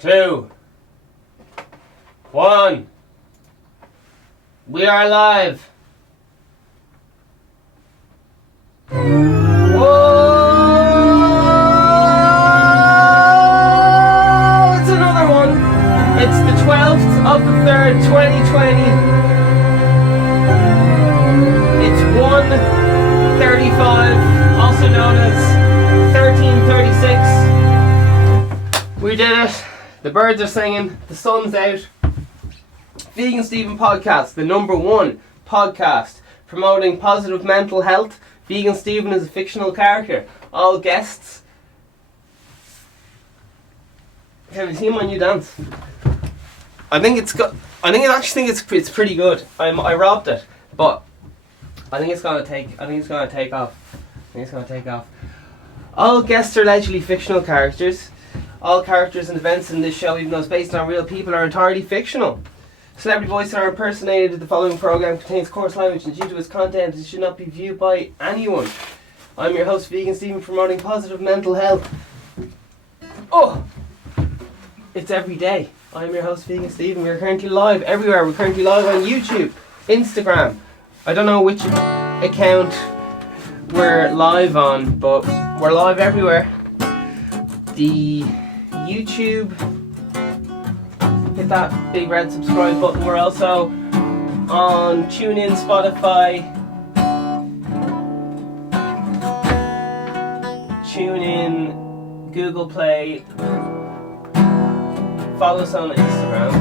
2, 1. We are live. Whoa! It's another one. It's the 12th of the 3rd, 2020. It's 1:35, also known as 13:36. We did it. The birds are singing. The sun's out. Vegan Stephen Podcast, the #1 podcast promoting positive mental health. Vegan Stephen is a fictional character. All guests. Have you seen my new dance? I actually think it's pretty good. I robbed it, but I think it's gonna take off. All guests are allegedly fictional characters. All characters and events in this show, even though it's based on real people, are entirely fictional. Celebrity voices are impersonated. The following program contains coarse language, and due to its content, it should not be viewed by anyone. I'm your host, Vegan Stephen, promoting positive mental health. Oh! It's every day. I'm your host, Vegan Stephen. We're currently live everywhere. We're currently live on YouTube, Instagram. I don't know which account we're live on, but we're live everywhere. The YouTube, hit that big red subscribe button. We're also on TuneIn, Spotify, TuneIn, Google Play. Follow us on Instagram.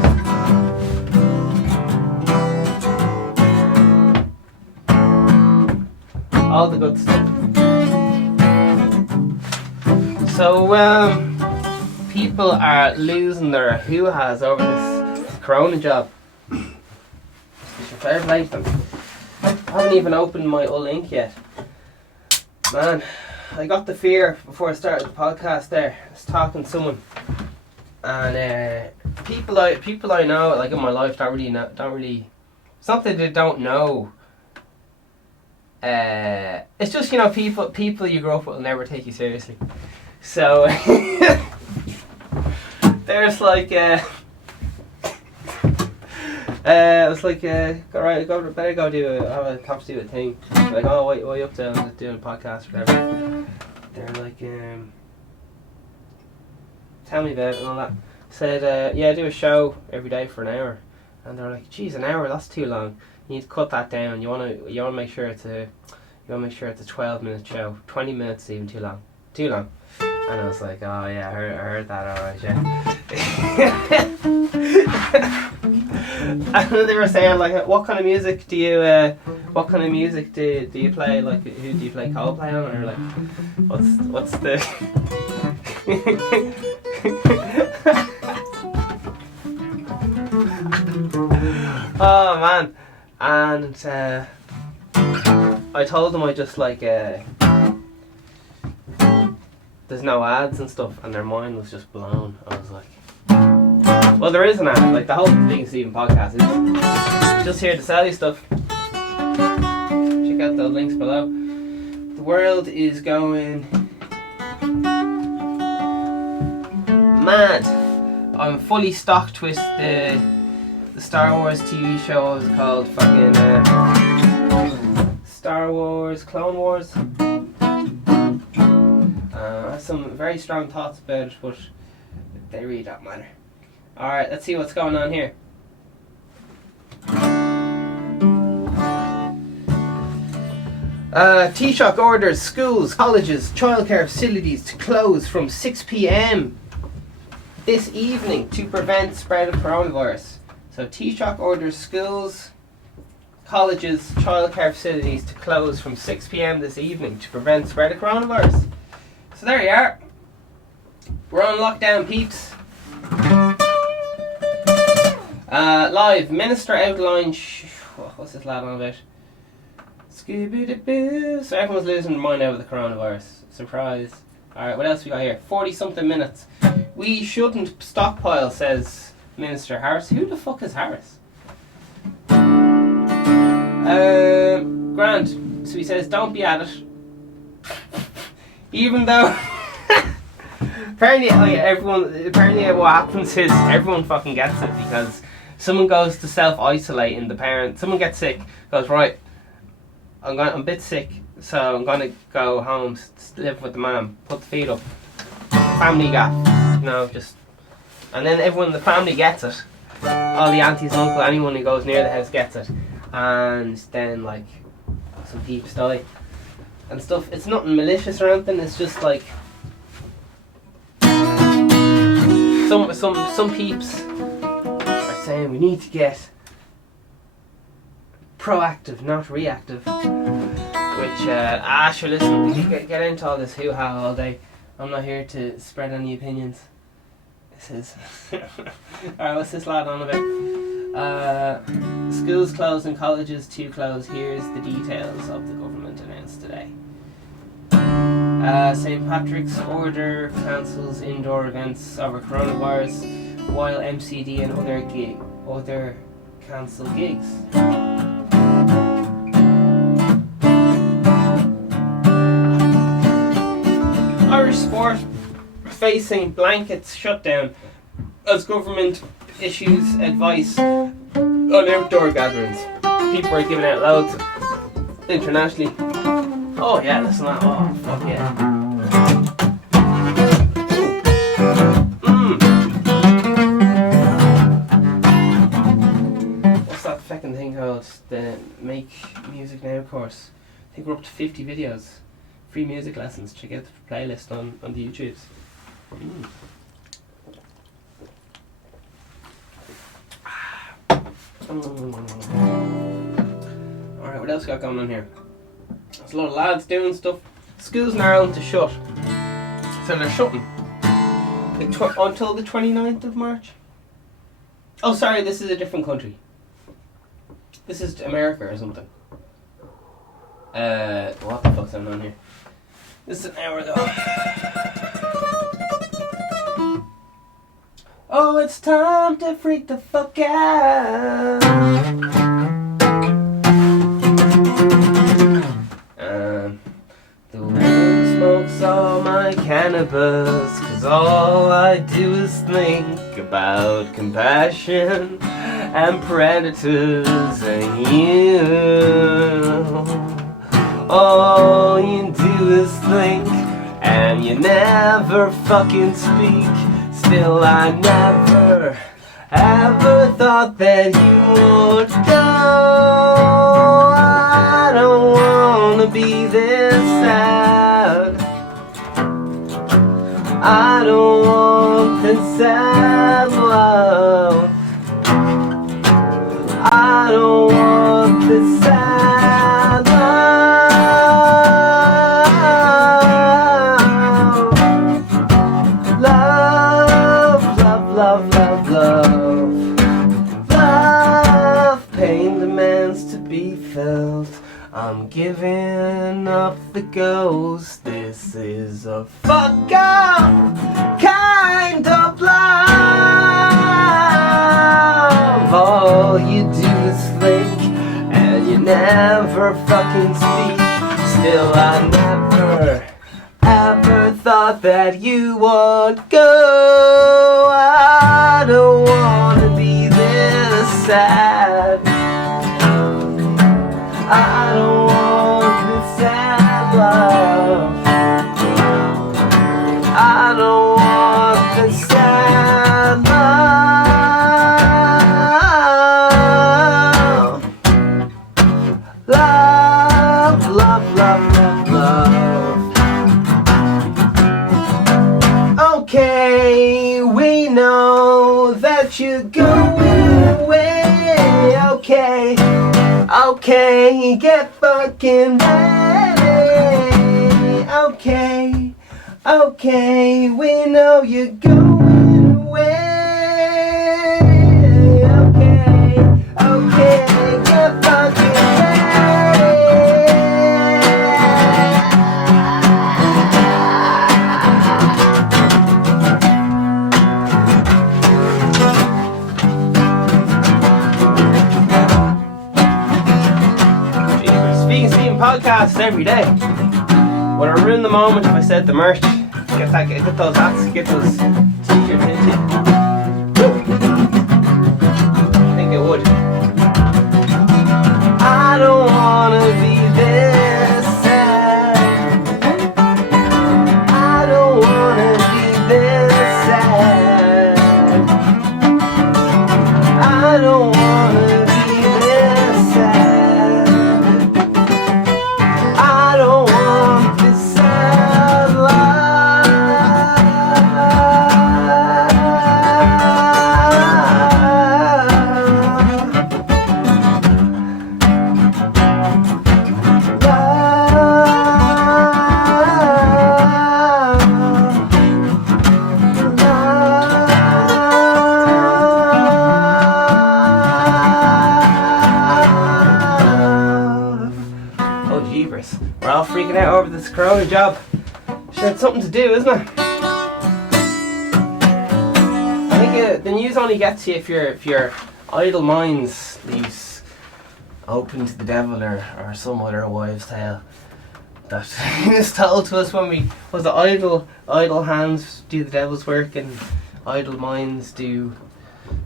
All the good stuff. So, people are losing their hoo-has over this corona job. It's your fair play to them. I haven't even opened my Link yet. Man, I got the fear before I started the podcast there. I was talking to someone. And people I know, like in my life, don't really, it's not that they don't know. It's just, people you grow up with will never take you seriously. So there's like it's like better go have a top stupid thing. Like, oh, what are you up to? I'm doing a podcast or whatever. They're like, tell me about it and all that. Said, I do a show every day for an hour. And they're like, geez, an hour, that's too long. You need to cut that down. You wanna make sure it's a 12-minute show. 20 minutes is even too long. And I was like, oh yeah, I heard that, alright, yeah. And they were saying, like, what kind of music do you play? Like, who do you play Coldplay on? Or like, what's the oh man. And I told them I just like there's no ads and stuff, and their mind was just blown. I was like, well, there is an ad. Like, the whole Vegan Stephen podcast is just here to sell you stuff. Check out those links below. The world is going mad. I'm fully stocked with the Star Wars TV show. What was it called? Fucking Star Wars, Clone Wars. I have some very strong thoughts about it, but they really don't matter. Alright, let's see what's going on here. Taoiseach orders schools, colleges, childcare facilities to close from 6 p.m. this evening to prevent spread of coronavirus. So Taoiseach orders schools, colleges, childcare facilities to close from 6 p.m. this evening to prevent spread of coronavirus. So there you are. We're on lockdown, peeps. Live. Minister outlines... what's this lad on about? Scooby-Doo. So everyone's losing their mind over the coronavirus. Surprise. Alright, what else we got here? 40-something minutes. We shouldn't stockpile, says Minister Harris. Who the fuck is Harris? Grant. So he says, don't be at it. Even though Apparently, what happens is everyone fucking gets it because someone goes to self-isolate and the parent, someone gets sick, goes, right, I'm a bit sick, so I'm going to go home, live with the mum, put the feet up. Family gap, and then everyone in the family gets it. All the aunties and uncle, anyone who goes near the house gets it. And then, like, some peeps die. And stuff. It's nothing malicious or anything, it's just like some peeps are saying we need to get proactive, not reactive. Which, sure, listen, we can get into all this hoo-ha all day. I'm not here to spread any opinions. This is... Alright, what's this lad on about? Schools closed and colleges to close. Here's the details of the government announced today. St. Patrick's order cancels indoor events over coronavirus, while MCD and other cancel gigs. Irish sport facing blankets shutdown as government issues advice on outdoor gatherings. People are giving out loads internationally. Oh yeah, listen to that. Oh fuck yeah. What's that fucking thing called? The Make Music Now course. I think we're up to 50 videos. Free music lessons. Check out the playlist on the YouTubes. Alright, what else got going on here? There's a lot of lads doing stuff. Schools in Ireland to shut. So they're shutting. Until the 29th of March. Oh sorry, this is a different country. This is America or something. What the fuck's going on here? This is an hour ago. Oh, it's time to freak the fuck out. The wind smokes all my cannabis, 'cause all I do is think about compassion and predators and you. All you do is think, and you never fucking speak. Still I never ever thought that you would go. I don't wanna be this sad. I don't want this sad love. I don't want this sad love. Love, pain demands to be felt. I'm giving up the ghost. This is a fuck up kind of love. All you do is think, and you never fucking speak. Still I never ever thought that you would go. I don't wanna be this sad. I don't want this sad love. I don't want this sad love. Love. Okay, we know that you're going away. Okay, get fucking ready. Okay, we know you're going away. Okay, get fucking ready. Speaking podcast every day. Would I ruin the moment if I said the merch? Get those hats, get those t-shirts into. I think it would. I don't wanna be this sad. I don't wanna be this sad. I don't wanna be this sad. I don't want this sad life. We're all freaking out over this corona job. Sure, it's something to do, isn't it? I think the news only gets you if your idle minds leaves open to the devil or some other wives' tale that is told to us when we was the idle hands do the devil's work and idle minds do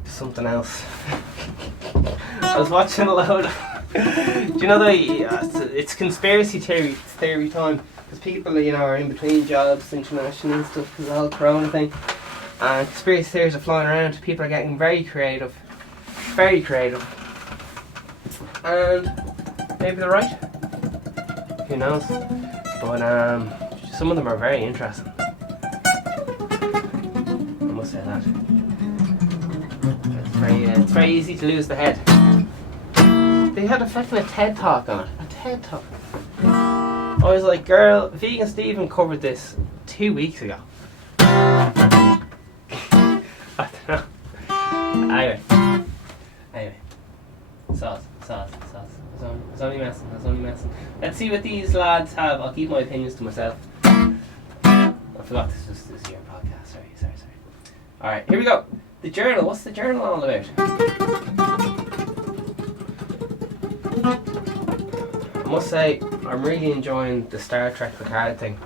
something else. I was watching a load of do you know it's conspiracy theory time, because people are in between jobs internationally and stuff because of the whole corona thing, and conspiracy theories are flying around. People are getting very creative, and maybe they're right, who knows, but some of them are very interesting, I must say that. It's very easy to lose the head. They had a TED Talk on it. A TED Talk. I was like, girl, Vegan Stephen covered this 2 weeks ago. I don't know. Anyway. Sauce. I was only messing. Let's see what these lads have. I'll keep my opinions to myself. I forgot this is your podcast. Sorry. Alright, here we go. The journal. What's the journal all about? I must say, I'm really enjoying the Star Trek Picard thing.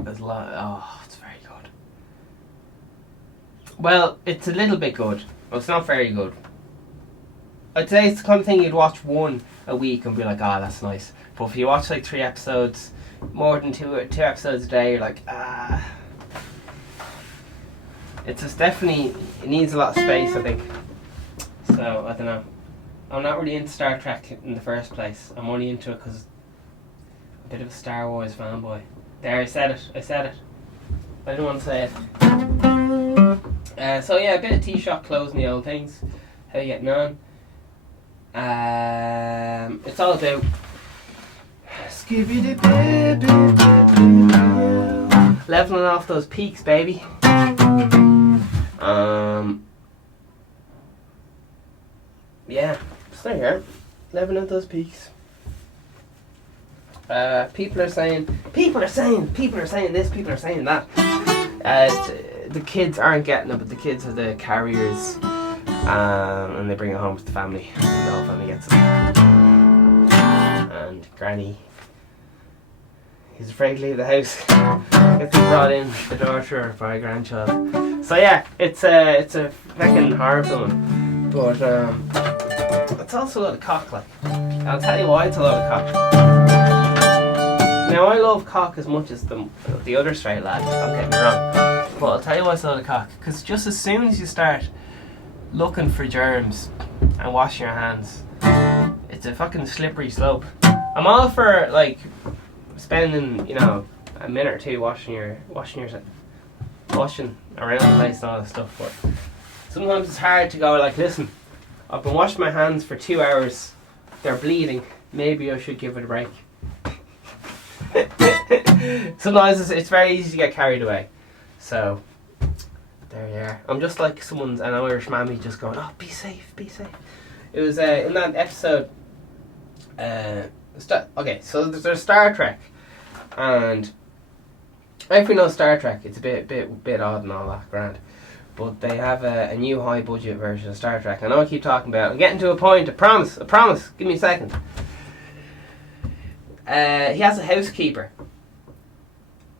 There's a lot. Oh, it's very good. Well, it's a little bit good. Well, it's not very good. I'd say it's the kind of thing you'd watch one a week and be like, ah, that's nice. But if you watch like 3 episodes, more than two episodes a day, you're like, ah. It's just definitely, it needs a lot of space, I think. So, I don't know. I'm not really into Star Trek in the first place. I'm only into it because I'm a bit of a Star Wars fanboy. There, I said it. I didn't want to say it. So yeah, a bit of Taoiseach closing the old things. How you getting on? It's all about leveling off those peaks, baby. Yeah. So here, leveling out those peaks. People are saying this, people are saying that. The kids aren't getting it, but the kids are the carriers, and they bring it home to the family, and the whole family gets it. And Granny is afraid to leave the house. Gets brought in the daughter by a grandchild. So yeah, it's a fucking horror film, but it's also a lot of cock, like. I'll tell you why it's a lot of cock. Now, I love cock as much as the other straight lad, don't get me wrong. But I'll tell you why it's a lot of cock. Because just as soon as you start looking for germs and washing your hands, it's a fucking slippery slope. I'm all for, like, spending, a minute or two washing around the place and all that stuff. But sometimes it's hard to go, like, listen, I've been washing my hands for 2 hours. They're bleeding. Maybe I should give it a break. Sometimes it's very easy to get carried away. So, there you are. I'm just like an Irish mammy just going, oh, be safe. It was in that episode, okay, so there's Star Trek. And if we know Star Trek, it's a bit odd and all that, grand. But they have a new high budget version of Star Trek. I know I keep talking about it. I'm getting to a point. I promise. Give me a second. He has a housekeeper.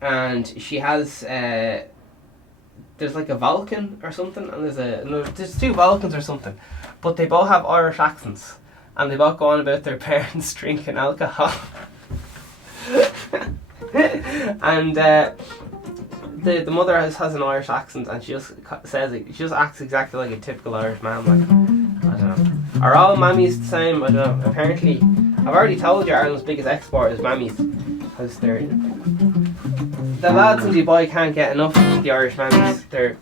and she has there's like a Vulcan or something, and there's two Vulcans or something, but they both have Irish accents, and they both go on about their parents drinking alcohol. And the mother has an Irish accent, and she just says it. She just acts exactly like a typical Irish man. Like, I don't know. Are all mammies the same? I don't know. Apparently, I've already told you Ireland's biggest export is mammies, because the lads in Dubai can't get enough of the Irish mammies. They're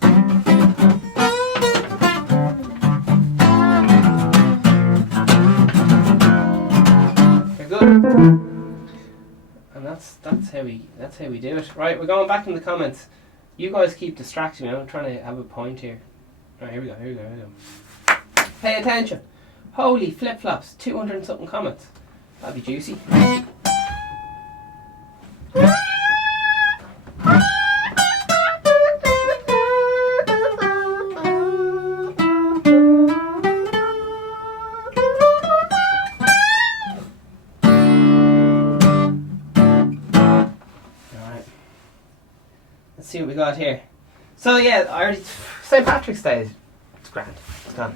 good. And that's how we do it. Right, we're going back in the comments. You guys keep distracting me. I'm trying to have a point here. Right, here we go. Pay attention. Holy flip flops! 200 and something comments. That'd be juicy. See what we got here. So yeah, St. Patrick's Day. It's grand. It's gone.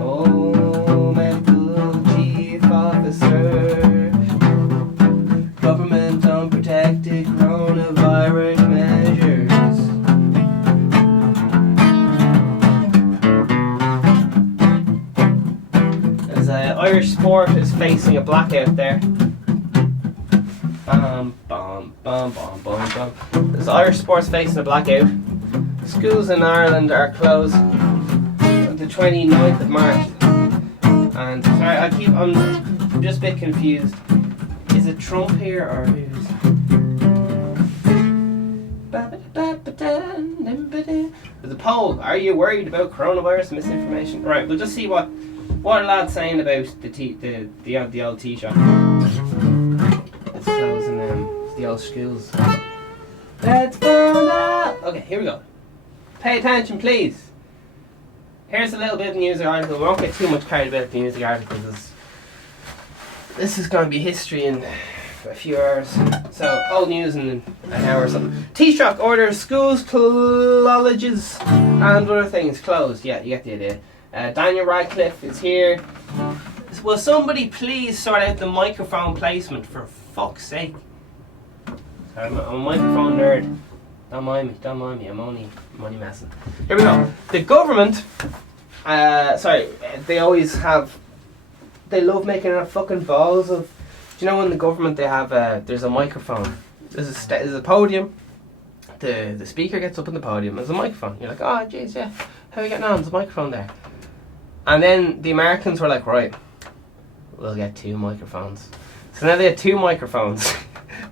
Oh, medical chief officer, government unprotected coronavirus measures. Irish sport is facing a blackout there. Bam, bam, bam, bam, bam, bam. There's Irish sports facing a blackout. Schools in Ireland are closed on the 29th of March. And sorry, I'm just a bit confused. Is it Trump here or who's? There's a poll. Are you worried about coronavirus misinformation? Right, we'll just see what are lads saying about the old tea shop. It's closing the old schools. Let's go now. Okay, here we go. Pay attention, please. Here's a little bit of the news article. We won't get too much carried about the news articles. This is going to be history in a few hours. So, old news in an hour or something. Taoiseach orders schools, colleges, and other things closed. Yeah, you get the idea. Daniel Radcliffe is here. Will somebody please sort out the microphone placement, for fuck's sake? Sorry, I'm a microphone nerd. Don't mind me. I'm only messing. Here we go. The government, they love making a fucking balls of. Do you know in the government they have there's a microphone. There's a podium. The speaker gets up on the podium. There's a microphone. You're like, oh jeez, yeah. How are you getting on? There's a microphone there. And then the Americans were like, right, we'll get 2 microphones. So now they had 2 microphones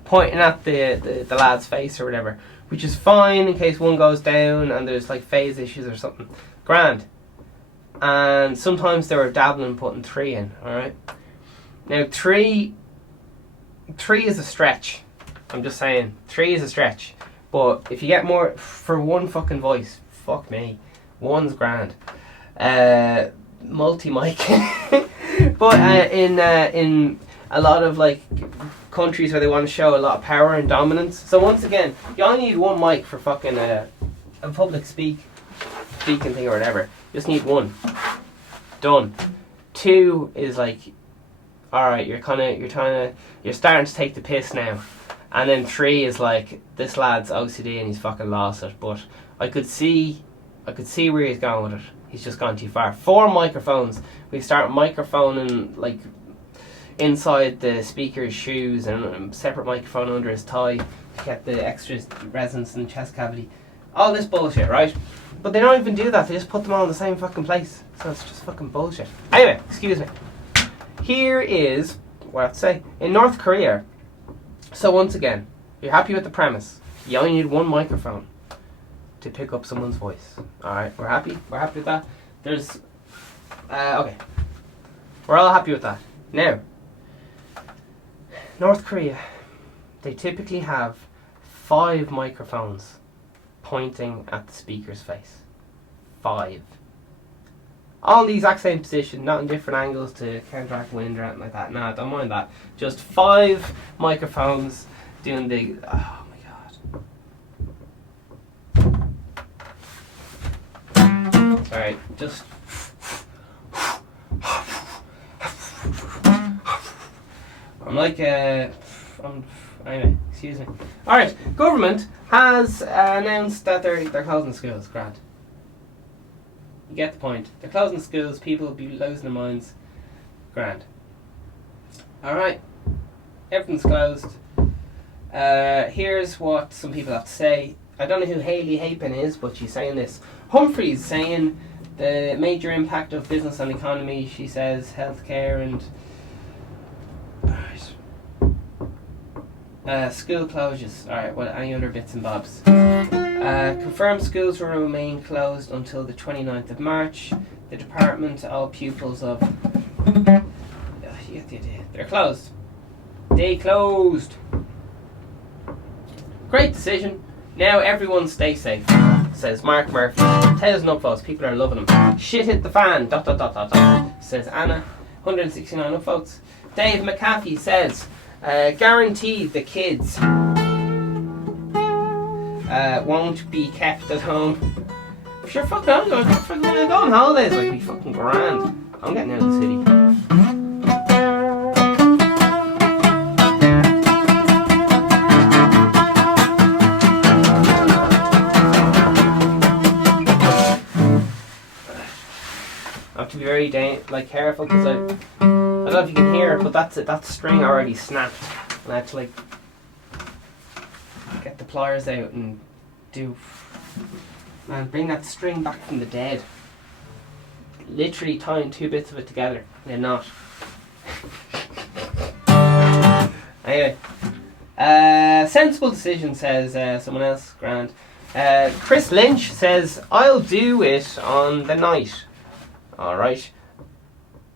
pointing at the lad's face or whatever, which is fine in case one goes down and there's like phase issues or something. Grand. And sometimes they were dabbling putting 3 in, alright? Now 3 is a stretch. I'm just saying, 3 is a stretch. But if you get more for one fucking voice, fuck me. 1's grand. Multi-mic. But in a lot of like countries where they want to show a lot of power and dominance. So once again, you only need 1 mic for fucking a public speaking thing or whatever. You just need 1. Done. 2 is like, alright, you're starting to take the piss now. And then 3 is like, this lad's OCD and he's fucking lost it. But I could see where he's going with it. He's just gone too far. 4 microphones. We start microphoning like inside the speaker's shoes and a separate microphone under his tie to get the extra resonance in the chest cavity. All this bullshit, right? But they don't even do that. They just put them all in the same fucking place. So it's just fucking bullshit. Anyway, excuse me. Here is what I have to say. In North Korea, so once again, you're happy with the premise. You only need 1 microphone to pick up someone's voice. Alright, we're happy with that. There's okay. We're all happy with that. Now, North Korea, they typically have 5 microphones pointing at the speaker's face. 5. All in the exact same position, not in different angles to counteract wind or anything like that. Nah, don't mind that. Just 5 microphones doing the... Oh my god. Alright, just... I'm like anyway, excuse me. Alright, government has announced that they're closing schools. Grand. You get the point. They're closing schools, people will be losing their minds. Grand. Alright. Everything's closed. Here's what some people have to say. I don't know who Hayley Hapin is, but she's saying this. Humphrey's saying the major impact of business on the economy, she says healthcare and school closures. Alright, well, any other bits and bobs. Confirmed schools will remain closed until the 29th of March. The department, all pupils of... you get the idea. They're closed. They closed. Great decision. Now everyone stay safe, says Mark Murphy. 1,000 upvotes. People are loving him. Shit hit the fan. ... says Anna. 169 upvotes. Dave McAfee says... guaranteed the kids won't be kept at home. Sure, fuck no, I'm gonna go on holidays, like, be fucking grand. I'm getting out of the city. I have to be very careful, because I don't know if you can hear it, but that string already snapped, and I had to like get the pliers out and bring that string back from the dead. Literally tying 2 bits of it together. They're not. Anyway, sensible decision, says someone else. Grand. Chris Lynch says I'll do it on the night. All right.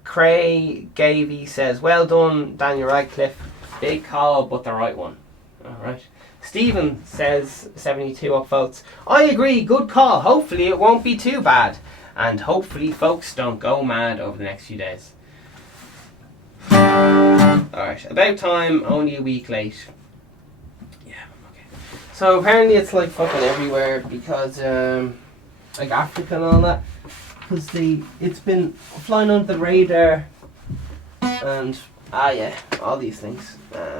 Cray Gavey says, well done, Daniel Radcliffe. Big call, but the right one. Alright. Stephen says, 72 upvotes. I agree, good call. Hopefully it won't be too bad. And hopefully folks don't go mad over the next few days. Alright, about time, only a week late. Yeah, okay. So apparently it's like fucking everywhere because, like Africa and all that. Because it's been flying under the radar and all these things.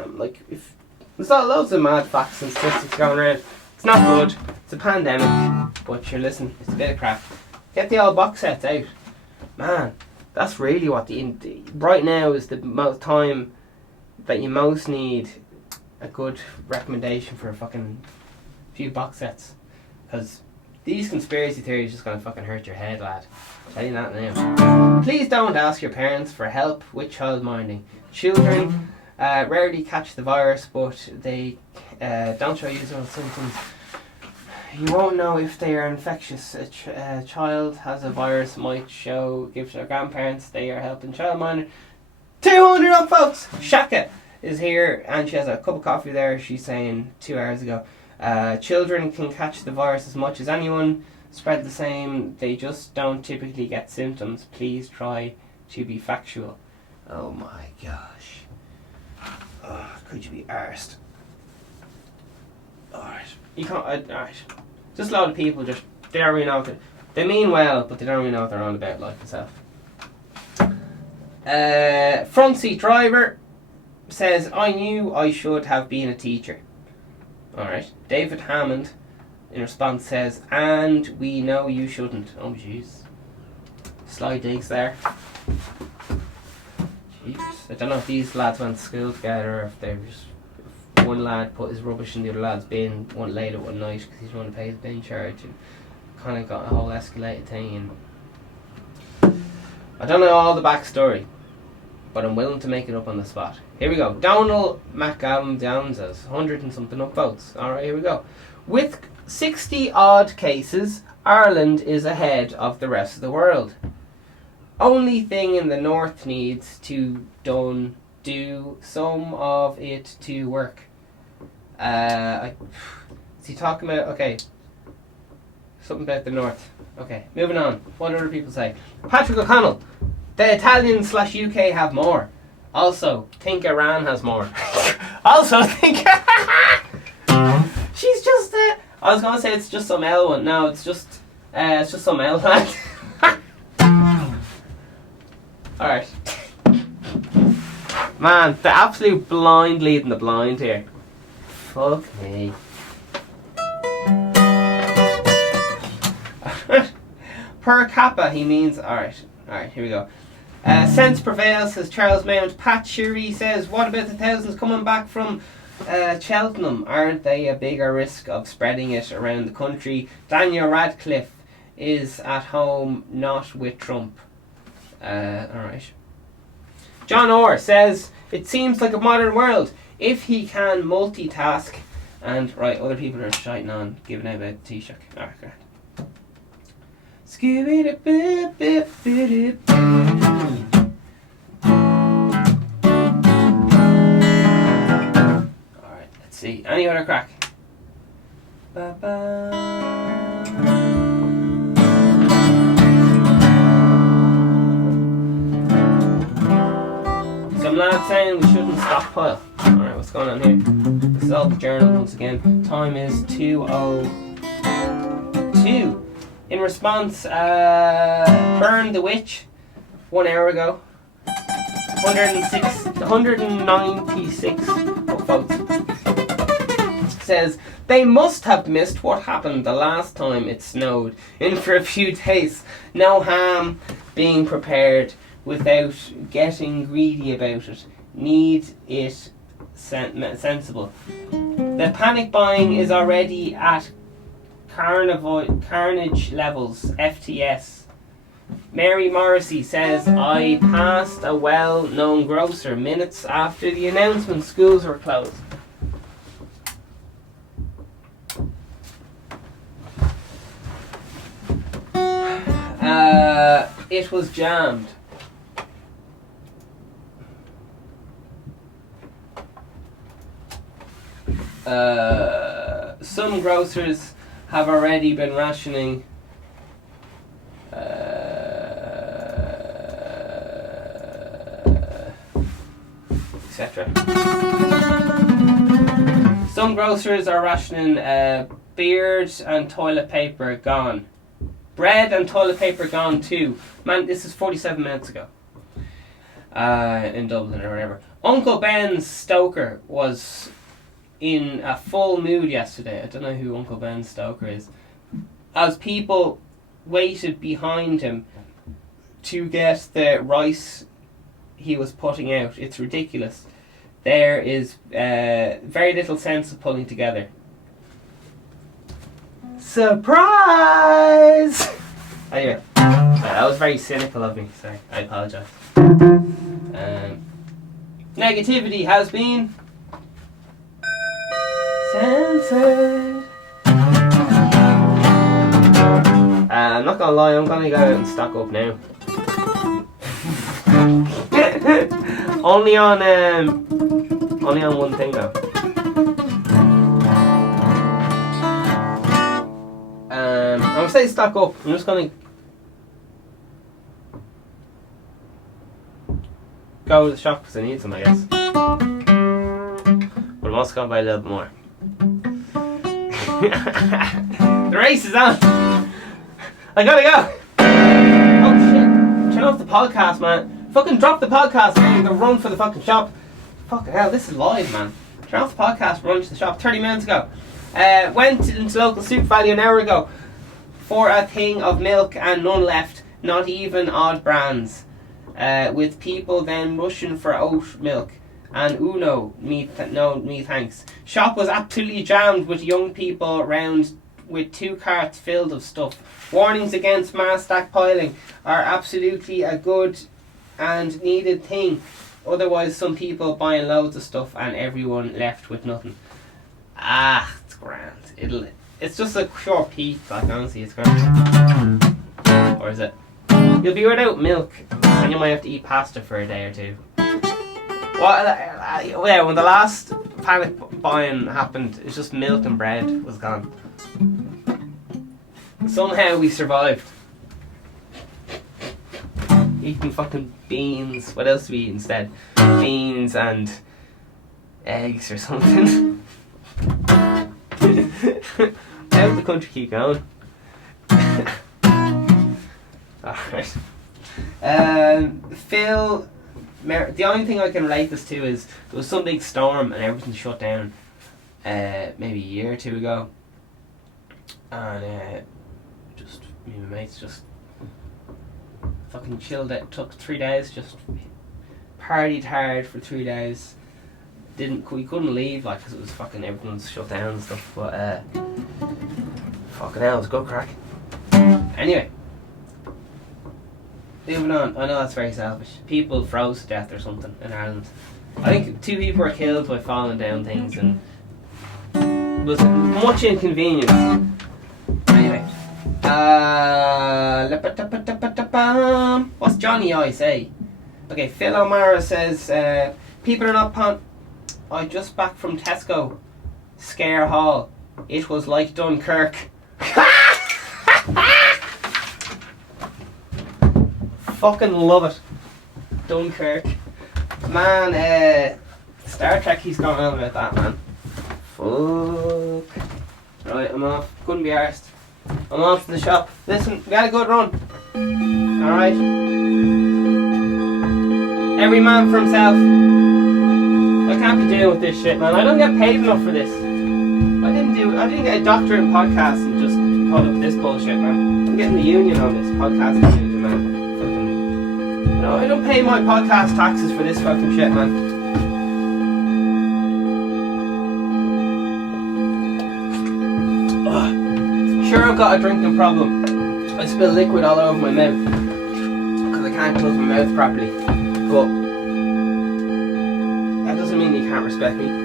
Like if there's loads of mad facts and statistics going around. It's not good. It's a pandemic, but you're listening. It's a bit of crap. Get the old box sets out, man. That's really what right now is the most time that you most need a good recommendation for a fucking few box sets, because these conspiracy theories are just gonna fucking hurt your head, lad. I'll tell you that now. Please don't ask your parents for help with childminding. Children rarely catch the virus, but they don't show usual symptoms. You won't know if they are infectious. A child has a virus might give their grandparents they are helping childminder. 200 up, folks! Shaka is here, and she has a cup of coffee there. She's saying 2 hours ago. Children can catch the virus as much as anyone, spread the same, they just don't typically get symptoms. Please try to be factual. Oh my gosh. Oh, could you be arsed? Alright. You can't, alright. Just a lot of people they don't really know what they mean well, but they don't really know what they're on about, like myself. Front seat driver says, I knew I should have been a teacher. Alright. David Hammond in response says, and we know you shouldn't. Oh jeez. Sly digs there. Jeez. I don't know if these lads went to school together or if they were just, if one lad put his rubbish in the other lad's bin one late at one night because he didn't want to pay his bin charge, and kind of got a whole escalated thing. And I don't know all the backstory, but I'm willing to make it up on the spot. Here we go. Donald McGavin Downs says 100 and something upvotes. Alright, here we go. With 60 odd cases, Ireland is ahead of the rest of the world. Only thing in the north needs to do some of it to work. Is he talking about, okay. Something about the north. Okay, moving on. What do other people say? Patrick O'Connell. The Italians/UK have more. Also, think Iran has more. Also, think... She's just... I was going to say it's just some L one. No, it's just some L one. Alright. Man, the absolute blind leading the blind here. Fuck me. Per capita, he means... Alright, here we go. Sense prevails, says Charles Mount. Pat Shirley says, what about the thousands coming back from Cheltenham? Aren't they a bigger risk of spreading it around the country? Daniel Radcliffe is at home, not with Trump. Alright. John Orr says, it seems like a modern world. If he can multitask. And, right, other people are shiting on, giving out about the Taoiseach. Alright, great. Alright, let's see. Any other crack? Some lad saying we shouldn't stockpile. Alright, what's going on here? This is all the journal once again. Time is 2:02. In response, Burn the Witch, 1 hour ago. 196 votes. Says, they must have missed what happened the last time it snowed. In for a few days. No harm being prepared without getting greedy about it. Need it sensible. The panic buying is already at carnage levels, FTS. Mary Morrissey says, I passed a well-known grocer minutes after the announcement schools were closed. It was jammed. Some grocers have already been rationing etc. Some grocers are rationing beard and toilet paper gone. Bread and toilet paper gone too. Man, this is 47 minutes ago. In Dublin or whatever. Uncle Ben's Stoker was in a full mood yesterday. I don't know who Uncle Ben Stoker is. As people waited behind him to get the rice he was putting out. It's ridiculous. There is very little sense of pulling together. Surprise! Anyway, that was very cynical of me. Sorry, I apologise. Negativity has been censored. I'm not gonna lie, I'm gonna go out and stock up now. only on one thing though. I'm gonna say stock up. I'm just gonna go to the shop because I need some, I guess. But I'm also gonna buy a little bit more. The race is on. I gotta go. Oh shit! Turn off the podcast, man. Fucking drop the podcast, man. I'm gonna run for the fucking shop. Fucking hell, this is live, man. Turn off the podcast, run to the shop. 30 minutes ago. Went into local Super Value an hour ago for a thing of milk and none left. Not even odd brands. With people then rushing for oat milk. And no, me thanks. Shop was absolutely jammed with young people around with 2 carts filled of stuff. Warnings against mass stockpiling are absolutely a good and needed thing. Otherwise, some people buying loads of stuff and everyone left with nothing. It's grand. It's just a short peak. Like honestly, it's grand. Or is it? You'll be without milk, and you might have to eat pasta for a day or two. When the last panic buying happened, it's just milk and bread was gone. Somehow we survived. Eating fucking beans. What else do we eat instead? Beans and eggs or something. How would the country keep going? Alright. Phil, the only thing I can relate this to is there was some big storm and everything shut down maybe a year or two ago. And just me and my mates just fucking chilled it. Took 3 days, just partied hard for 3 days. We couldn't leave like because it was fucking everything was shut down and stuff. But fucking hell, it was good crack. Anyway, moving on. I know that's very selfish. People froze to death or something in Ireland. I think 2 people were killed by falling down things, and it was much inconvenience. Anyway, what's Johnny I say? Okay, Phil O'Mara says people are not I just back from Tesco Scare Hall. It was like Dunkirk. Fucking love it. Dunkirk. Man, Star Trek, he's going on about that, man. Fuck. Right, I'm off. Couldn't be arsed. I'm off to the shop. Listen, we got a good run. Alright. Every man for himself. I can't be dealing with this shit, man. I don't get paid enough for this. I didn't get a doctorate in podcasting and just put up this bullshit, man. I'm getting the union on this podcasting union, man. Fucking, no, I don't pay my podcast taxes for this fucking shit, man. Sure, I've got a drinking problem. I spill liquid all over my mouth because I can't close my mouth properly. But that doesn't mean you can't respect me.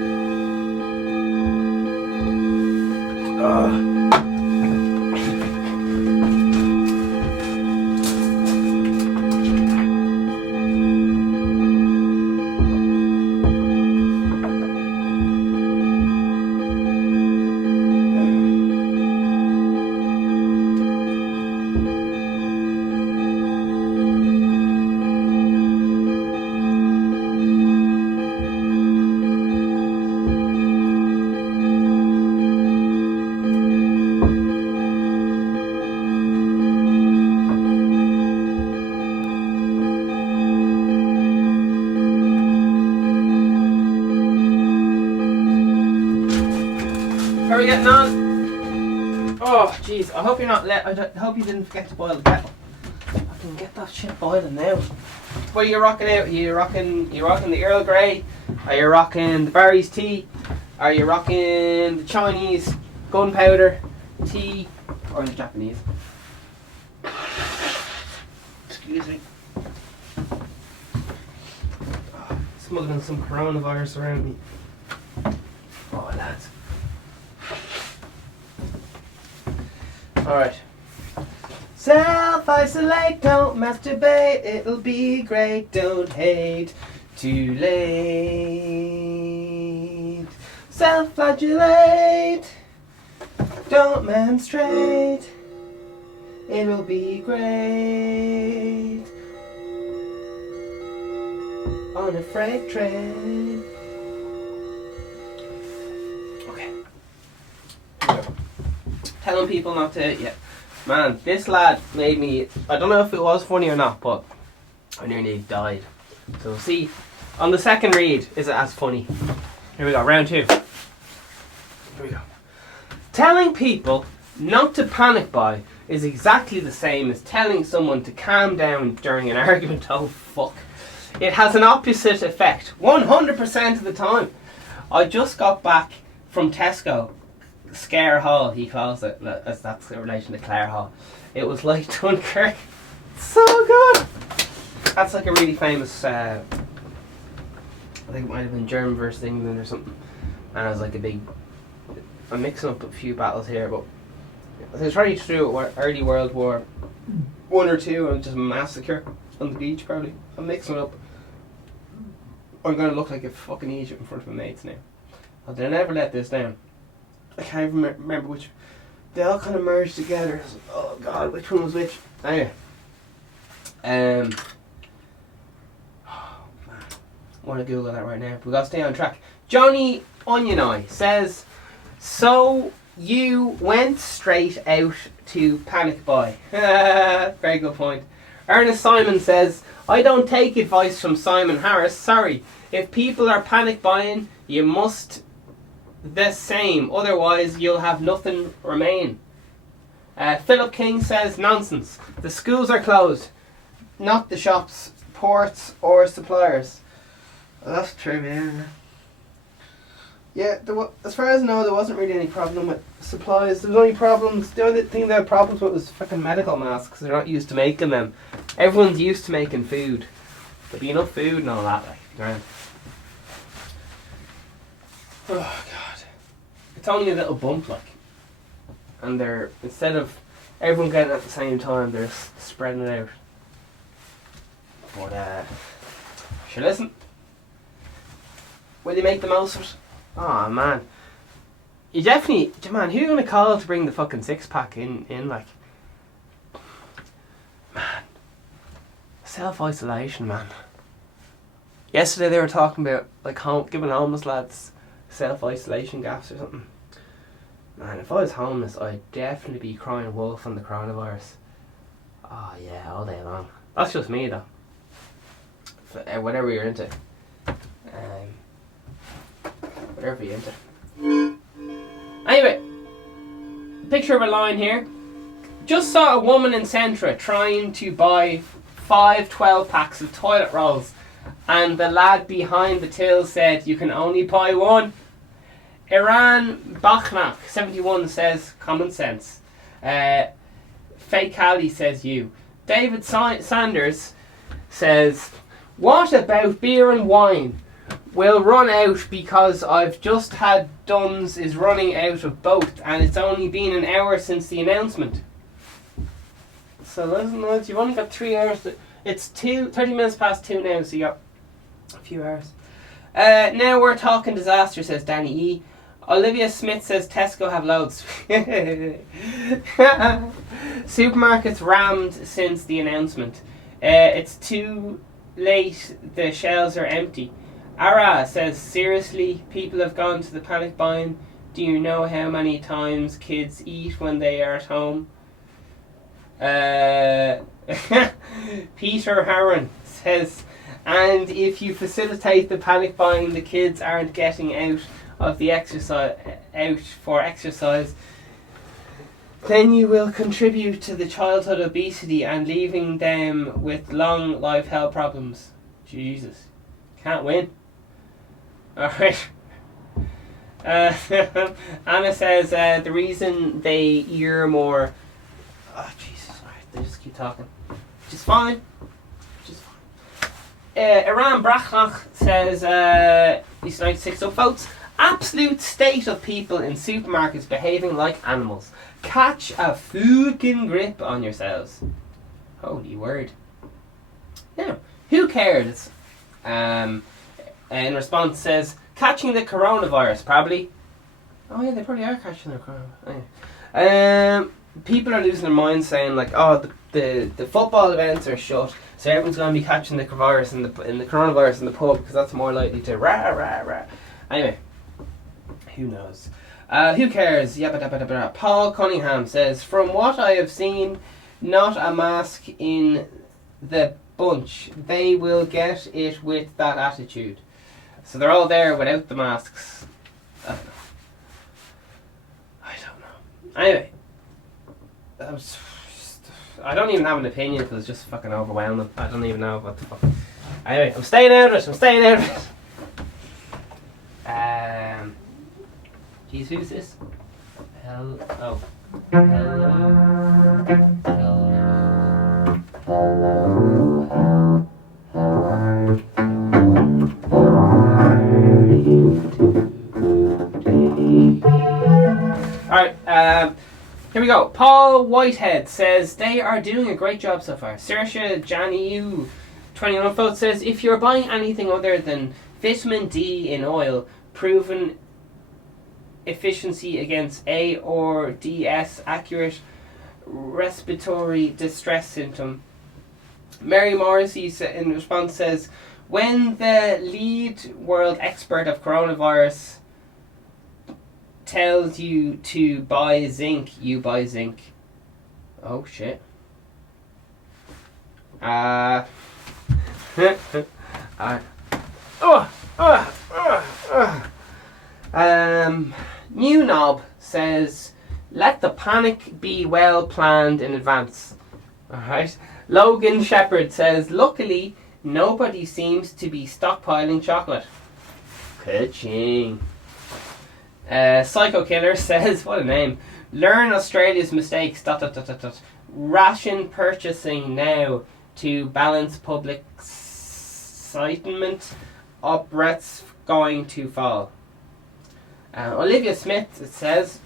How are we getting on? Oh, jeez. I hope you're not I hope you didn't forget to boil the kettle. I can get that shit boiling now. What are you rocking out? Are you rocking the Earl Grey? Are you rocking the Barry's tea? Are you rocking the Chinese gunpowder tea? Or the Japanese? Excuse me. Oh, smuggling some coronavirus around me. Oh, lads. Alright. Self-isolate, don't masturbate, it'll be great, don't hate, too late. Self-flagellate, don't menstruate, it'll be great. On a freight train. Okay. Telling people not to, yeah. Man, this lad made me, I don't know if it was funny or not, but I nearly died. So see, on the second read, is it as funny? Here we go, round 2. Here we go. Telling people not to panic buy is exactly the same as telling someone to calm down during an argument. Oh fuck. It has an opposite effect, 100% of the time. I just got back from Tesco. Scare Hall, he calls it, as that's in relation to Clare Hall. It was like Dunkirk. So good! That's like a really famous, I think it might have been German versus England or something. And it was like a big, I'm mixing up a few battles here, but it was probably true early World War 1 or 2, and just a massacre on the beach probably. I'm mixing it up. I'm going to look like a fucking Egypt in front of my mates now. I'll never let this down. I can't even remember which they all kind of merged together. Oh god, which one was which? Anyway. Oh man. I want to Google that right now. But we got to stay on track. Johnny Onion Eye says, so you went straight out to panic buy. Very good point. Ernest Simon says, I don't take advice from Simon Harris. Sorry. If people are panic buying, you must the same. Otherwise, you'll have nothing remain. Philip King says, nonsense. The schools are closed. Not the shops, ports or suppliers. Well, that's true, man. Yeah, as far as I know, there wasn't really any problem with supplies. There was only problems. The only thing they had problems with was fucking medical masks. They're not used to making them. Everyone's used to making food. There'll be enough food and all that, like, right? Oh god, it's only a little bump, like, and they're, instead of everyone getting it at the same time, they're spreading it out. But sure, listen. Will you make the most of it? Oh man, you definitely, man. Who are you gonna call to bring the fucking 6-pack in? Like, man, self-isolation, man. Yesterday they were talking about like giving homeless lads self-isolation gaffs or something. Man, if I was homeless, I'd definitely be crying wolf on the coronavirus. Oh yeah, all day long. That's just me though. Whatever you're into. Whatever you're into. Anyway, picture of a line here. Just saw a woman in Centra trying to buy 5 12-packs of toilet rolls, and the lad behind the till said, you can only buy one. Iran Bachnak 71 says, common sense. Fake Cali says, you. David Sanders says, what about beer and wine? Will run out because I've just had Dunn's is running out of both, and it's only been an hour since the announcement. So listen, lads, you've only got 3 hours. It's 30 minutes past 2 now, so you got a few hours. Now we're talking disaster, says Danny E. Olivia Smith says Tesco have loads. Supermarkets rammed since the announcement. It's too late, the shelves are empty. Ara says, seriously, people have gone to the panic buying. Do you know how many times kids eat when they are at home? Peter Harron says, and if you facilitate the panic buying, the kids aren't getting out of the exercise, then you will contribute to the childhood obesity and leaving them with long life health problems. Jesus, can't win. Alright. Anna says the reason they ear more. Oh Jesus! Alright, they just keep talking. Which is fine. Iran Brachach says he's 96 upvotes. Absolute state of people in supermarkets behaving like animals. Catch a fucking grip on yourselves. Holy word. Now, who cares? In response says, catching the coronavirus, probably. Oh yeah, they probably are catching the coronavirus. Oh, yeah. People are losing their minds saying like, oh, the football events are shut, so everyone's going to be catching the coronavirus in the coronavirus in the pub because that's more likely to rah rah rah. Anyway, who knows? Who cares? Yabba dabba dabba. Paul Cunningham says, from what I have seen, not a mask in the bunch. They will get it with that attitude. So they're all there without the masks. I don't know. Anyway, I don't even have an opinion because it's just fucking overwhelming. I don't even know what the fuck. Anyway, I'm staying out of it. Geez, who's this? Hello. Alright, here we go. Paul Whitehead says they are doing a great job so far. Saoirse Janiu 21 votes says if you're buying anything other than vitamin D in oil, proven efficiency against ARDS, accurate respiratory distress symptom. Mary Morrissey in response says, when the lead world expert of coronavirus tells you to buy zinc, you buy zinc. Oh shit. New Knob says, let the panic be well planned in advance. Alright. Logan Shepherd says, luckily nobody seems to be stockpiling chocolate. Ka-ching. Psycho Killer says, what a name, learn Australia's mistakes, ... ration purchasing now to balance public excitement, operates going to fall. Olivia Smith, it says,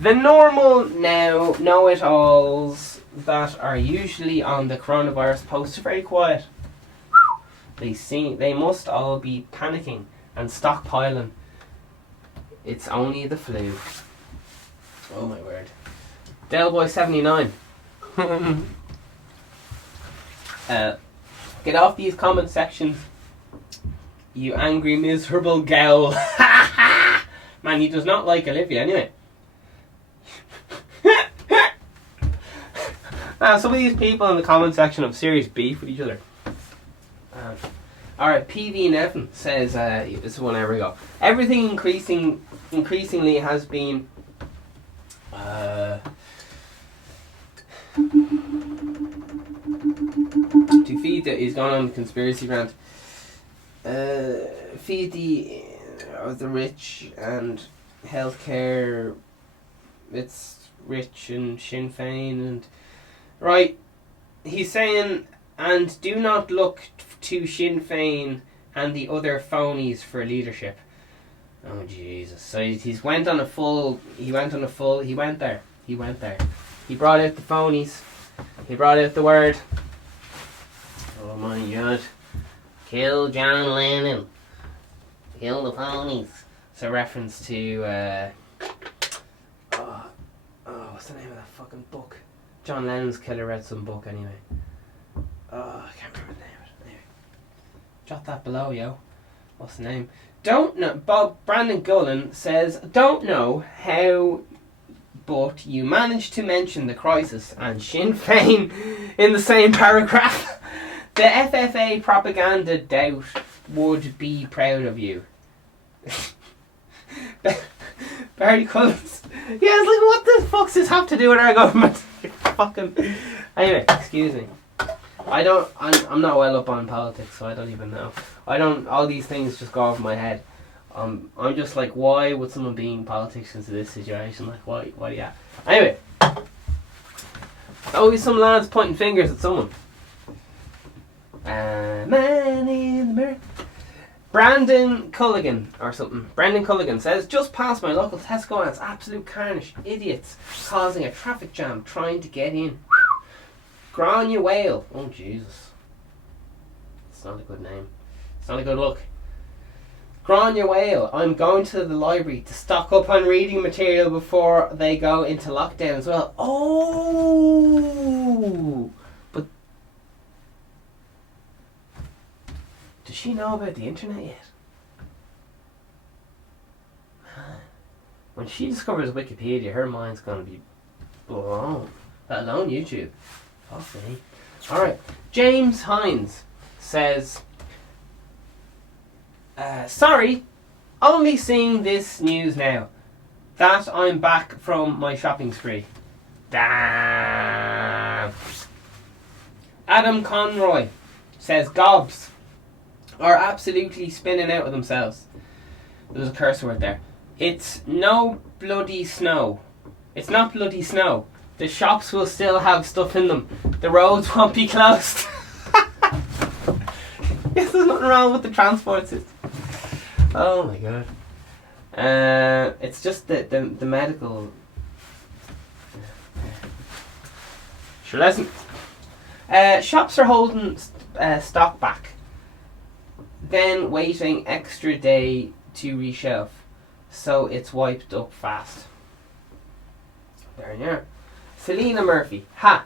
the normal now know-it-alls that are usually on the coronavirus post are very quiet. They must all be panicking and stockpiling. It's only the flu. Oh my word. Delboy79. Get off these comment sections, you angry miserable gal. Man, he does not like Olivia anyway. Some of these people in the comment section have serious beef with each other. Alright, PV Nevin says, this is one hour ago, everything increasingly has been to feed the, he's gone on the conspiracy rant, feed the rich and healthcare, it's rich and Sinn Féin and right, he's saying, and do not look to Sinn Féin and the other phonies for leadership. Oh Jesus! So he went there. He brought out the phonies. He brought out the word. Oh my God! Kill John Lennon. Kill the phonies. It's a reference to what's the name of that fucking book? John Lennon's killer read some book anyway. I can't remember the name of it. Anyway, jot that below, yo. What's the name? Don't know. Brandon Gullen says, don't know how, but you managed to mention the crisis and Sinn Féin in the same paragraph. The FFA propaganda doubt would be proud of you. Barry Collins. Yeah, it's like, what the fuck does this have to do with our government? Fucking. Anyway, excuse me. I'm not well up on politics, so I don't even know. All these things just go over my head. I'm just like, why would someone be in politics into this situation? Like, why, yeah. Anyway. Always some lads pointing fingers at someone. Man in the mirror. Brendan Culligan says, just past my local Tesco and it's absolute carnage. Idiots causing a traffic jam trying to get in. Grania Whale. Oh Jesus. It's not a good name. It's not a good look. Grania Whale. I'm going to the library to stock up on reading material before they go into lockdown as well. Oh! But does she know about the internet yet? Man. When she discovers Wikipedia, her mind's going to be blown. Let alone YouTube. Okay. Alright. James Hines says, sorry, only seeing this news now. That I'm back from my shopping spree. Damn. Adam Conroy says, gobs are absolutely spinning out of themselves. There's a curse word there. It's no bloody snow. It's not bloody snow. The shops will still have stuff in them. The roads won't be closed. Yes, there's nothing wrong with the transport system. Oh my God. It's just the medical. Sure, listen. Shops are holding stock back, then waiting extra day to reshelf. so it's wiped up fast. There you are. Selena Murphy. Ha!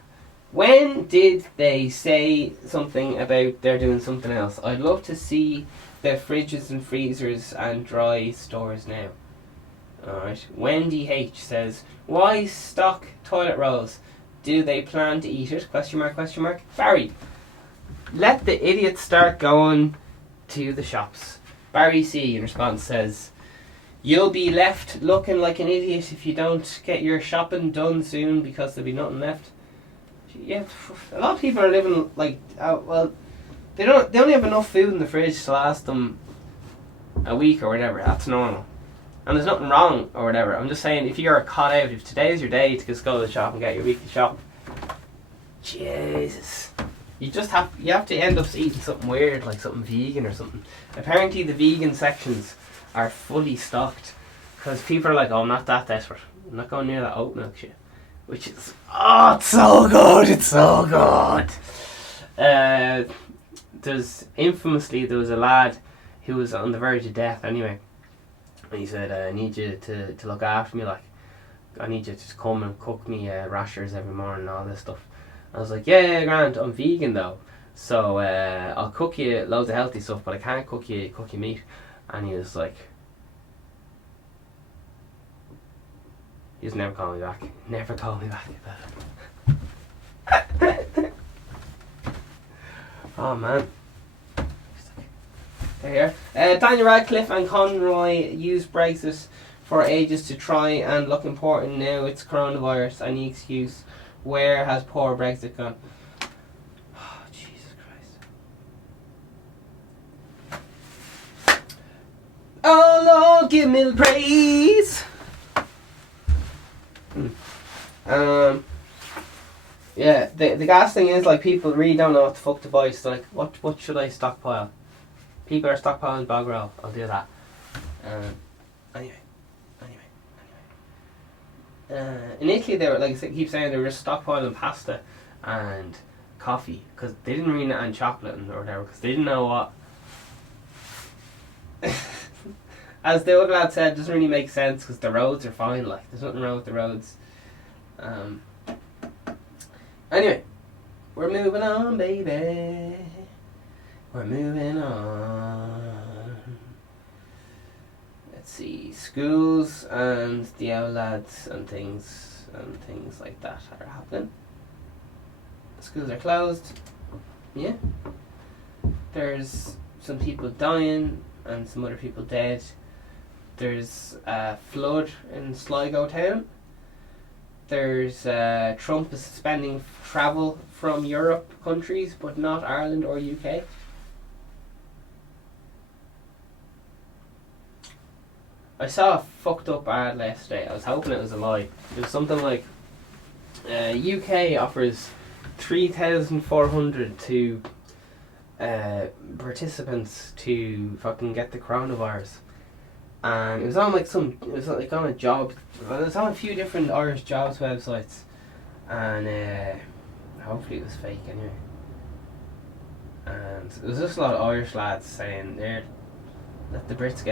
When did they say something about they're doing something else? I'd love to see the fridges and freezers and dry stores now. Alright. Wendy H says, why stock toilet rolls? Do they plan to eat it? Question mark, question mark. Barry, let the idiots start going to the shops. Barry C in response says, you'll be left looking like an idiot if you don't get your shopping done soon because there'll be nothing left. Yeah, a lot of people are living like, well, they only have enough food in the fridge to last them a week or whatever. That's normal. And there's nothing wrong or whatever. I'm just saying, if you're caught out, if today's your day to just go to the shop and get your weekly shop, Jesus, you have to end up eating something weird, like something vegan or something. Apparently the vegan sections are fully stocked because people are like, oh, I'm not that desperate. I'm not going near that oat milk shit. Which is, oh, it's so good, it's so good. There was a lad who was on the verge of death anyway. And he said, I need you to look after me, like, I need you to come and cook me rashers every morning and all this stuff. I was like, yeah, Grant, I'm vegan though. So I'll cook you loads of healthy stuff, but I can't cook you meat. And he was like, he just never called me back. Never called me back. Oh man. There you are. Daniel Radcliffe and Conroy used Brexit for ages to try and look important. Now it's coronavirus. Any excuse. Where has poor Brexit gone? Oh, Jesus Christ. Oh Lord, give me the praise. Yeah, the gas thing is, like, people really don't know what the fuck to buy, so like, what should I stockpile? People are stockpiling bog roll. I'll do that. Anyway. In Italy, they were, like I keep saying, they were just stockpiling pasta and coffee because they didn't really, and chocolate and or whatever, because they didn't know what. As the old lad said, it doesn't really make sense because the roads are fine. Like, there's nothing wrong with the roads. Anyway, we're moving on, baby. We're moving on. Let's see, schools and the old lads and things like that are happening. Schools are closed. Yeah. There's some people dying and some other people dead. There's a flood in Sligo town. There's Trump is suspending travel from Europe countries, but not Ireland or UK. I saw a fucked up ad last night. I was hoping it was a lie. It was something like UK offers 3,400 to participants to fucking get the coronavirus. And it was on like on a job. It was on a few different Irish jobs websites, and hopefully it was fake anyway. And it was just a lot of Irish lads saying, "There, let the Brits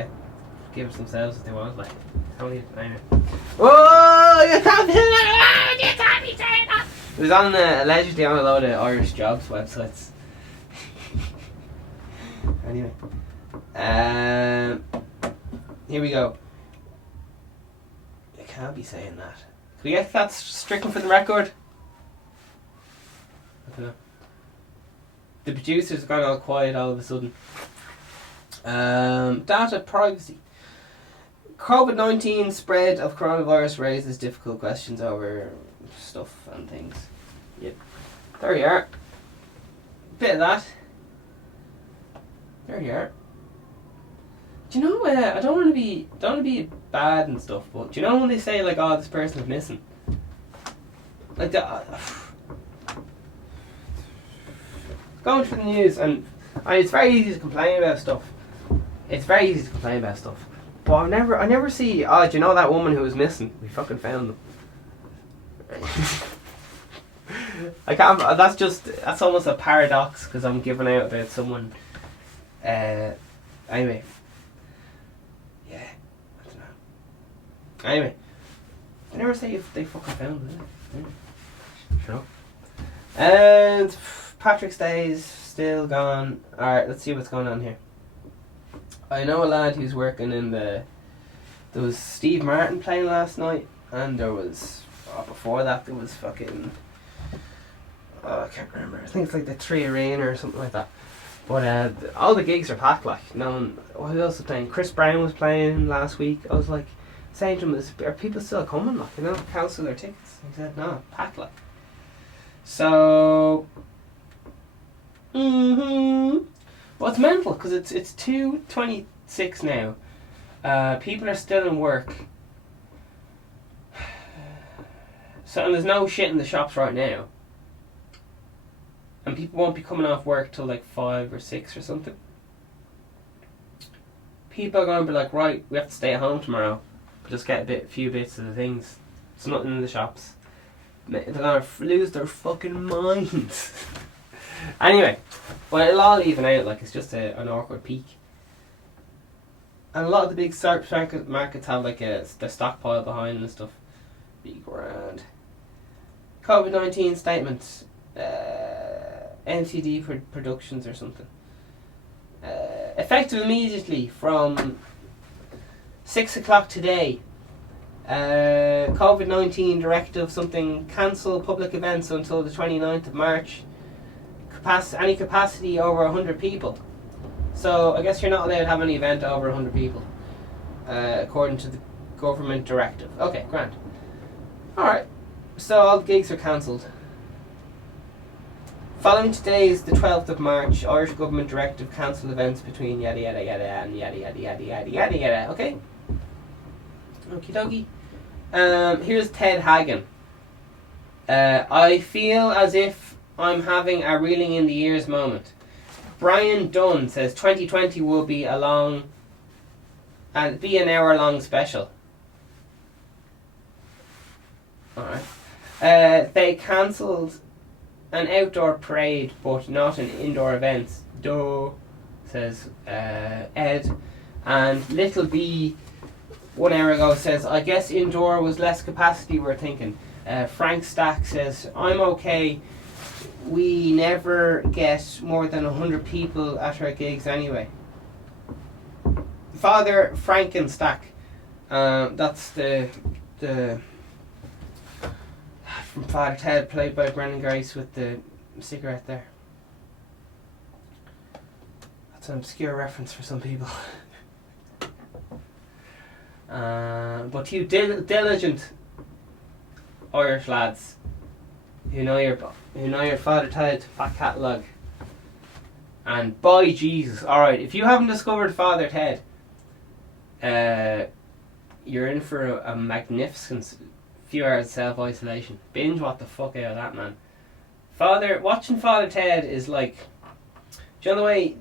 give themselves what they want." Like, only anyway. Oh, you can't do that! You can't be saying that. It was on allegedly on a load of Irish jobs websites. Anyway, here we go. You can't be saying that. Can we get that stricken for the record? I don't know. The producers have gone all quiet all of a sudden. Data privacy. COVID-19 spread of coronavirus raises difficult questions over stuff and things. Yep. There you are. Bit of that. There you are. Do you know, I don't want to be bad and stuff, but do you know when they say, like, oh, this person's missing? Like, going through the news, and it's very easy to complain about stuff. But I never see, oh, do you know that woman who was missing? We fucking found them. I can't, that's almost a paradox, because I'm giving out about someone. Anyway. Yeah, I don't know. Anyway, they never say if they fucking found it. Sure. And Patrick's Day is still gone. Alright, let's see what's going on here. I know a lad who's working in there was Steve Martin playing last night, and there was, before that there was fucking, I can't remember, I think it's like the Three Arena or something like that. But all the gigs are packed, like, no one, who else was playing? Chris Brown was playing last week. I was like, saying to him, are people still coming, like, cancel their tickets? He said, no, packed, like. So, well, it's mental, because it's 2:26 now. People are still in work. So, and there's no shit in the shops right now. And people won't be coming off work till like 5 or 6 or something. People are going to be like, right, we have to stay at home tomorrow. But just get a few bits of the things. There's nothing in the shops. They're going to lose their fucking minds. Anyway, well, it'll all even out, like it's just an awkward peak. And a lot of the big markets have like their stockpile behind and stuff. Be grand. Covid-19 statements. NCD Productions or something. Effective immediately from 6 o'clock today. COVID-19 directive something, cancel public events until the 29th of March. Any capacity over 100 people. So I guess you're not allowed to have any event over 100 people, according to the government directive. Okay, grand. Alright, so all the gigs are cancelled. Following today is the 12th of March. Irish government directive cancel events between yada yada yada and yada yada yada yada yada yada. Okay? Okie dokie. Here's Ted Hagen. I feel as if I'm having a reeling in the ears moment. Brian Dunn says 2020 will be an hour-long special. Alright. They cancelled an outdoor parade but not an indoor event. Duh, says Ed. And Little B 1 hour ago says, I guess indoor was less capacity we're thinking. Frank Stack says, I'm okay. We never get more than 100 people at our gigs anyway. Father Frankenstack. That's the from Father Ted, played by Brendan Grace with the cigarette there. That's an obscure reference for some people. But you diligent Irish lads who know your Father Ted back catalogue, and by Jesus, alright, if you haven't discovered Father Ted, you're in for a magnificent few hours of self-isolation. Binge what the fuck out of that, man. Watching Father Ted is like, do you know the way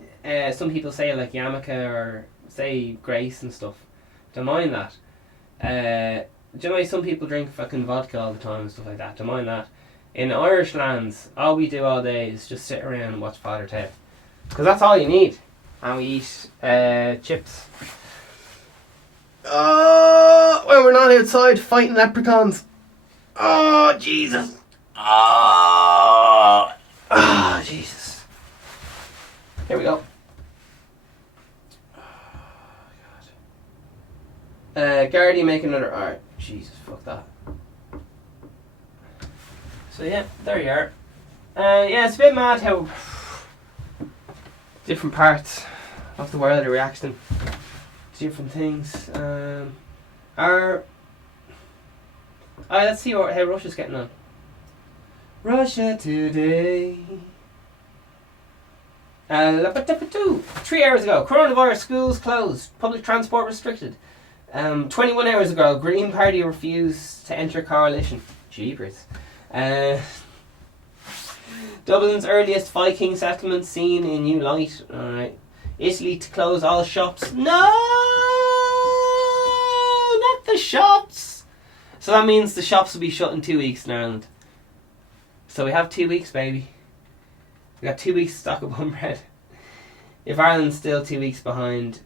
some people say like Yamaka or say Grace and stuff? Don't mind that. Do you know why some people drink fucking vodka all the time and stuff like that? Don't mind that. In Irish lands, all we do all day is just sit around and watch Father Ted. Because that's all you need. And we eat chips. Oh, when we're not outside fighting leprechauns. Oh, Jesus. Oh, Jesus. Here we go. Gardy make another art. Jesus, fuck that. So yeah, there you are. Yeah, it's a bit mad how different parts of the world are reacting to different things. Let's see how Russia's getting on. Russia today. 3 hours ago, coronavirus, schools closed, public transport restricted. 21 hours ago, Green Party refused to enter coalition. Jeepers. Dublin's earliest Viking settlement seen in new light. Alright. Italy to close all shops. No! Not the shops! So that means the shops will be shut in 2 weeks in Ireland. So we have 2 weeks, baby. We got 2 weeks stock of bun bread. If Ireland's still 2 weeks behind,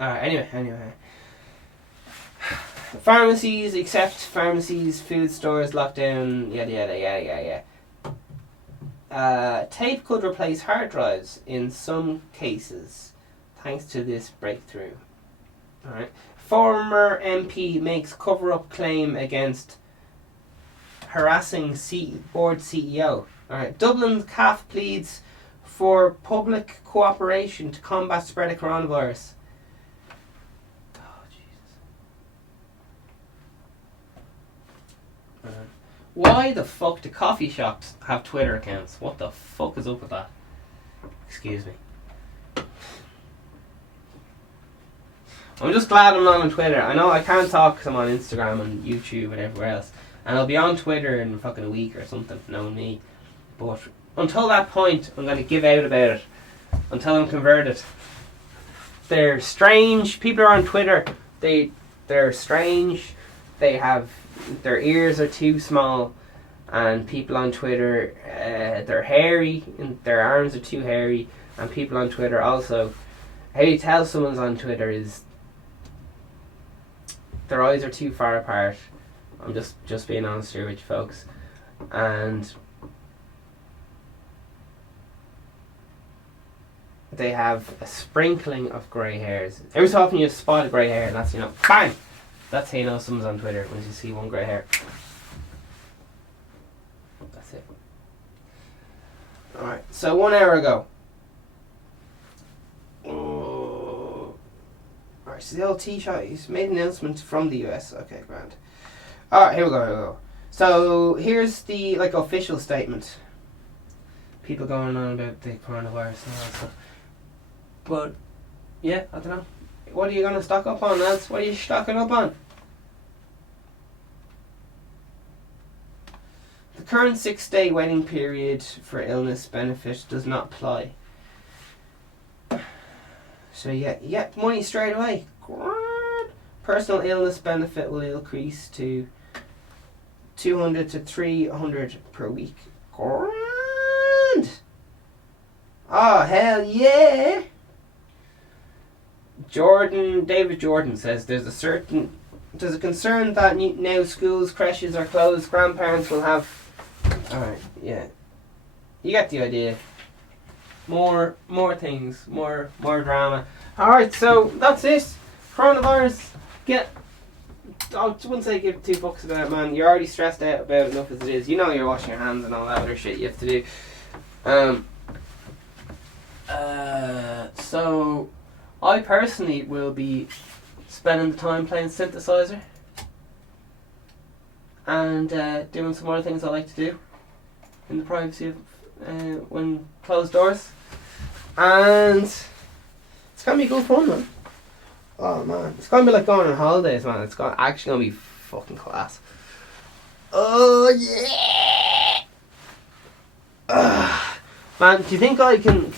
Anyway. Pharmacies, except pharmacies, food stores, lockdown, yada. Tape could replace hard drives in some cases, thanks to this breakthrough. Alright. Former MP makes cover-up claim against harassing board CEO. Alright. Dublin CAF pleads for public cooperation to combat spread of coronavirus. Oh, Jesus. Why the fuck do coffee shops have Twitter accounts? What the fuck is up with that? Excuse me. I'm just glad I'm not on Twitter. I know I can't talk because I'm on Instagram and YouTube and everywhere else. And I'll be on Twitter in fucking a week or something, knowing me. But until that point, I'm going to give out about it. Until I'm converted. They're strange. People are on Twitter. They're strange. They have... Their ears are too small. And people on Twitter, they're hairy. And their arms are too hairy. And people on Twitter also... How you tell someone's on Twitter is... Their eyes are too far apart. I'm just being honest here with you folks. And... They have a sprinkling of grey hairs. Every so often you spot a grey hair, and that's, bang! That's how you know someone's on Twitter, when you see one grey hair. That's it. Alright, so 1 hour ago. Alright, so the old Taoiseach, he's made an announcement from the US. Okay, grand. Alright, here we go. So, here's the, official statement. People going on about the coronavirus and all that stuff. But, yeah, I don't know. What are you going to stock up on, lads? What are you stocking up on? The current 6-day waiting period for illness benefit does not apply. So, you get money straight away. Personal illness benefit will increase to 200 to 300 per week. Grand! Oh, hell yeah! David Jordan says there's a concern that now schools, creches are closed, grandparents will have... Alright, yeah. You get the idea. More things, more drama. Alright, so that's it. Coronavirus. I wouldn't say give 2 fucks about it, man. You're already stressed out about it enough as it is. You know you're washing your hands and all that other shit you have to do. So I personally will be spending the time playing synthesizer and doing some other things I like to do in the privacy of when closed doors, and it's gonna be good fun, man. Oh man, it's gonna be like going on holidays, man. It's actually gonna be fucking class. Oh yeah. Man, do you think I can?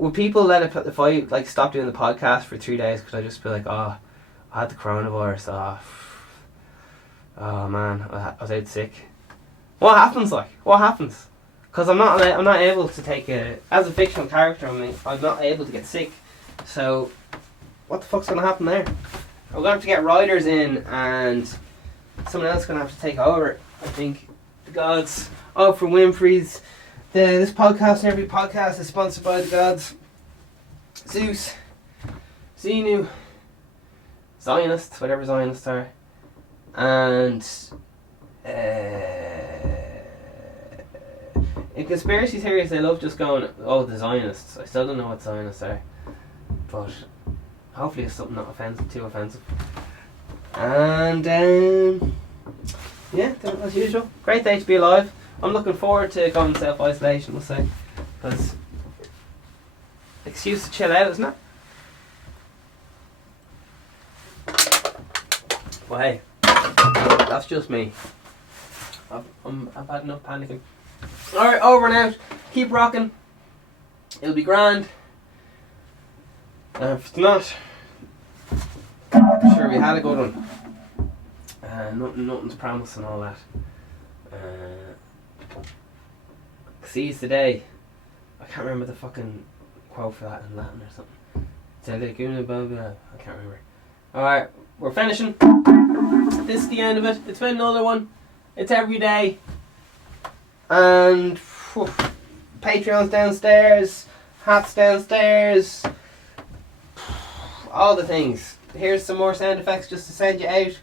Would people let it? If I stop doing the podcast for 3 days, could I just be like, oh, I had the coronavirus. Oh man, I was out sick. What happens? What happens? Because I'm not able to take it as a fictional character. I'm not able to get sick. So, what the fuck's gonna happen there? We're gonna have to get writers in, and someone else is gonna have to take over. I think the gods. Oprah Winfrey's. This podcast and every podcast is sponsored by the gods. Zeus, Xenu, Zionists, whatever Zionists are, and in conspiracy theories they love just going, oh, the Zionists. I still don't know what Zionists are, but hopefully it's something not too offensive. And yeah, as usual, great day to be alive. I'm looking forward to going self-isolation, we'll say, because excuse to chill out, isn't it? Well, hey, that's just me. I've had enough panicking. Alright, over and out. Keep rocking. It'll be grand. If it's not, I'm sure we had a good one. Nothing's promised and all that. See you today. I can't remember the fucking quote for that in Latin or something. I can't remember. Alright, we're finishing. This is the end of it. It's been another one. It's every day. And Patreon's downstairs, hats downstairs, all the things. Here's some more sound effects just to send you out.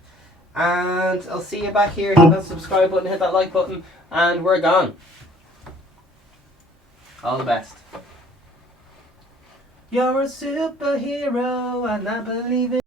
And I'll see you back here. Hit that subscribe button, hit that like button, and we're gone. All the best. You're a superhero and I believe it.